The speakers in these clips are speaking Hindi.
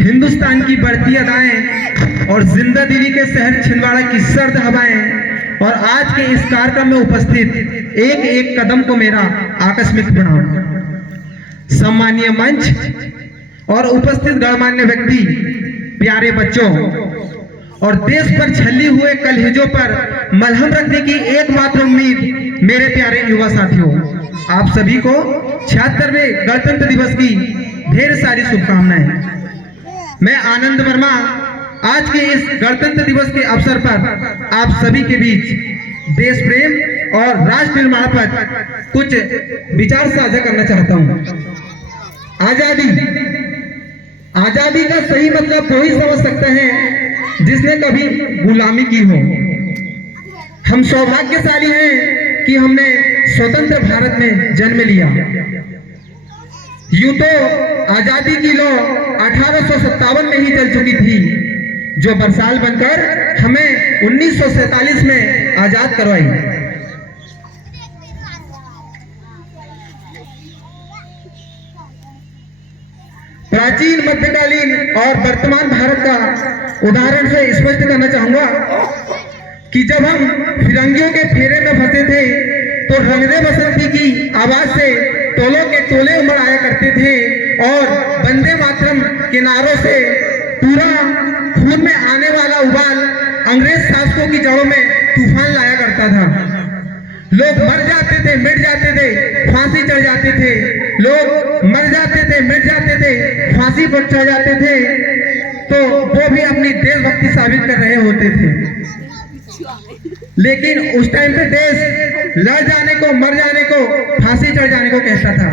हिंदुस्तान की बढ़ती अदाएं और जिंदा दिली के शहर छिंदवाड़ा की सर्द हवाएं और आज के इस कार्यक्रम में उपस्थित एक एक कदम को मेरा आकस्मिक प्रणाम। सम्मानीय मंच और उपस्थित गणमान्य व्यक्ति, प्यारे बच्चों और देश पर छली हुए कलहिजों पर मलहम रखने की एकमात्र उम्मीद मेरे प्यारे युवा साथियों, आप सभी को 76वें गणतंत्र दिवस की ढेर सारी शुभकामनाएं। मैं आनंद वर्मा आज के इस गणतंत्र दिवस के अवसर पर आप सभी के बीच देश प्रेम और राष्ट्र निर्माण पर कुछ विचार साझा करना चाहता हूं। आजादी का सही मतलब वही समझ सकते हैं जिसने कभी गुलामी की हो। हम सौभाग्यशाली हैं कि हमने स्वतंत्र भारत में जन्म लिया। यूं तो आजादी की लौ 1857 में ही चल चुकी थी, जो बरसाल बनकर हमें 1947 में आजाद करवाई। प्राचीन, मध्यकालीन और वर्तमान भारत का उदाहरण से स्पष्ट करना चाहूंगा कि जब हम फिरंगियों के फेरे में फंसे थे तो रंगदे बसंती की आवाज से टोलों के टोले उमड़ आया करते थे और वंदे मातरम के नारों से पूरा खून में आने वाला उबाल अंग्रेज शासकों की जड़ों में तूफान लाया करता था। लोग मर जाते थे, मिट जाते थे, फांसी चढ़ जाते थे। लोग मर जाते थे, मिट जाते थे, फांसी पर चढ़ जाते थे, तो वो भी अपनी देशभक्ति साबित कर रहे होते थे। लेकिन उस टाइम पे देश लड़ जाने को, मर जाने को, फांसी चढ़ जाने को कहता था,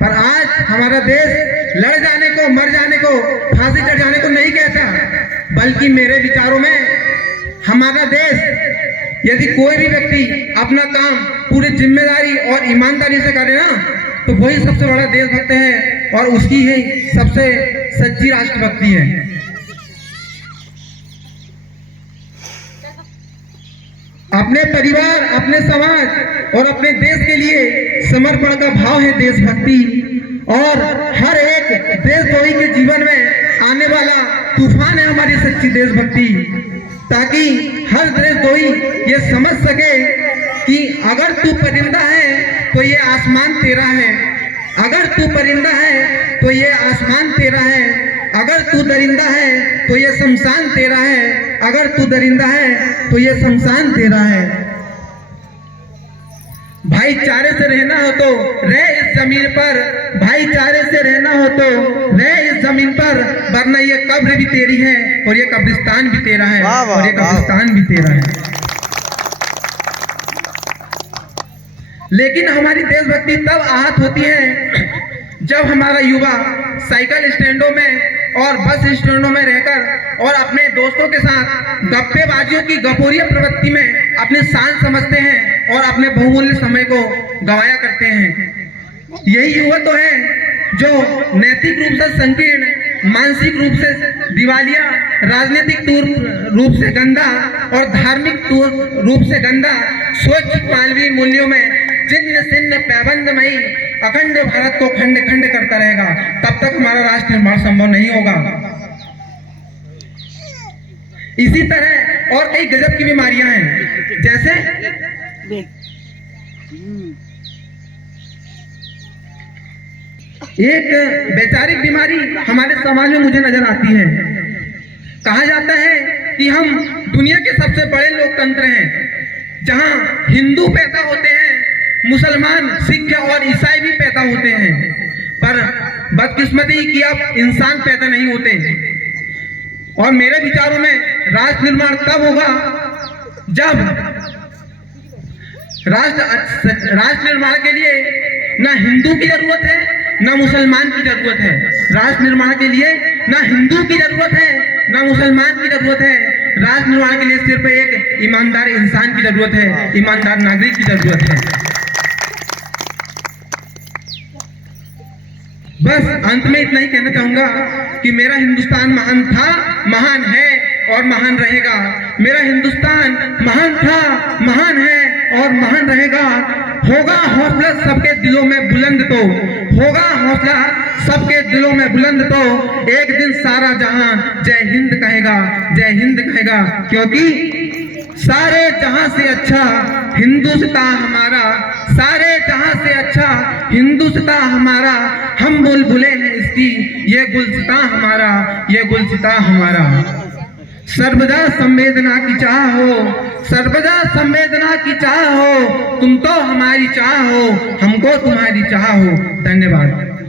पर आज हमारा देश लड़ जाने को, मर जाने को, फांसी चढ़ जाने को नहीं कहता, बल्कि मेरे विचारों में हमारा देश यदि कोई भी व्यक्ति अपना काम पूरी जिम्मेदारी और ईमानदारी से करे ना, तो वही सबसे बड़ा देशभक्त है और उसकी ही सबसे सच्ची राष्ट्रभक्ति है। अपने परिवार, अपने समाज और अपने देश के लिए समर्पण का भाव है देशभक्ति। और हर एक देशद्रोही के जीवन में आने वाला तूफान है हमारी सच्ची देशभक्ति, ताकि हर देशद्रोही ये समझ सके कि अगर तू परिंदा है तो ये आसमान तेरा है, अगर तू परिंदा है तो ये आसमान तेरा है, अगर तू दरिंदा है तो ये शमशान तेरा है, अगर तू दरिंदा है तो ये शमशान तेरा है। भाईचारे से रहना हो तो रह इस जमीन पर, भाईचारे से रहना हो तो रह इस जमीन पर, वरना ये कब्र भी तेरी है और ये कब्रिस्तान भी तेरा है और ये कब्रिस्तान भी तेरा है। लेकिन हमारी देशभक्ति तब आहत होती है जब हमारा युवा साइकिल स्टैंडों में और बस स्टैंडों में रहकर और अपने दोस्तों के साथ गप्पेबाजियों की गपोरिया प्रवृत्ति में अपनी शान समझते हैं और अपने बहुमूल्य समय को गवाया करते हैं। यही युवा तो है जो नैतिक रूप से संकीर्ण, मानसिक रूप से दिवालिया, राजनीतिक रूप से गंदा और धार्मिक रूप से गंदा, स्वच्छ मानवीय मूल्यों में जिन्न सिन्न पैबंदमयी अखंड भारत को खंड खंड करता रहेगा, तब तक हमारा राष्ट्र निर्माण संभव नहीं होगा। इसी तरह और कई गजब की बीमारियां हैं, जैसे एक वैचारिक बीमारी हमारे समाज में मुझे नजर आती है। कहा जाता है कि हम दुनिया के सबसे बड़े लोकतंत्र हैं, जहां हिंदू पैदा होते हैं, मुसलमान, सिख और ईसाई भी पैदा होते हैं, पर बदकिस्मती कि अब इंसान पैदा नहीं होते। और मेरे विचारों में राष्ट्र निर्माण तब होगा जब राष्ट्र निर्माण के लिए ना हिंदू की जरूरत है ना मुसलमान की जरूरत है। राष्ट्र निर्माण के लिए ना हिंदू की जरूरत है ना मुसलमान की जरूरत है। राष्ट्र निर्माण के लिए सिर्फ एक ईमानदार इंसान की जरूरत है, ईमानदार नागरिक की जरूरत है। बस अंत में इतना ही कहना चाहूंगा कि मेरा हिंदुस्तान महान था, महान है और महान रहेगा। मेरा हिंदुस्तान महान था, महान है और महान रहेगा। होगा हौसला सबके दिलों में बुलंद तो, होगा हौसला सबके दिलों में बुलंद तो एक दिन सारा जहां जय हिंद कहेगा, जय हिंद कहेगा। क्योंकि सारे जहां से अच्छा हिंदुस्तान हमारा, सारे जहां से अच्छा हिंदुस्तान हमारा, हम बुलबुलें हैं इसकी ये गुलसितां हमारा, ये गुलसितां हमारा। सर्वदा संवेदना की चाह हो, सर्वदा संवेदना की चाह हो, तुम तो हमारी चाह हो, हमको तुम्हारी चाह हो। धन्यवाद।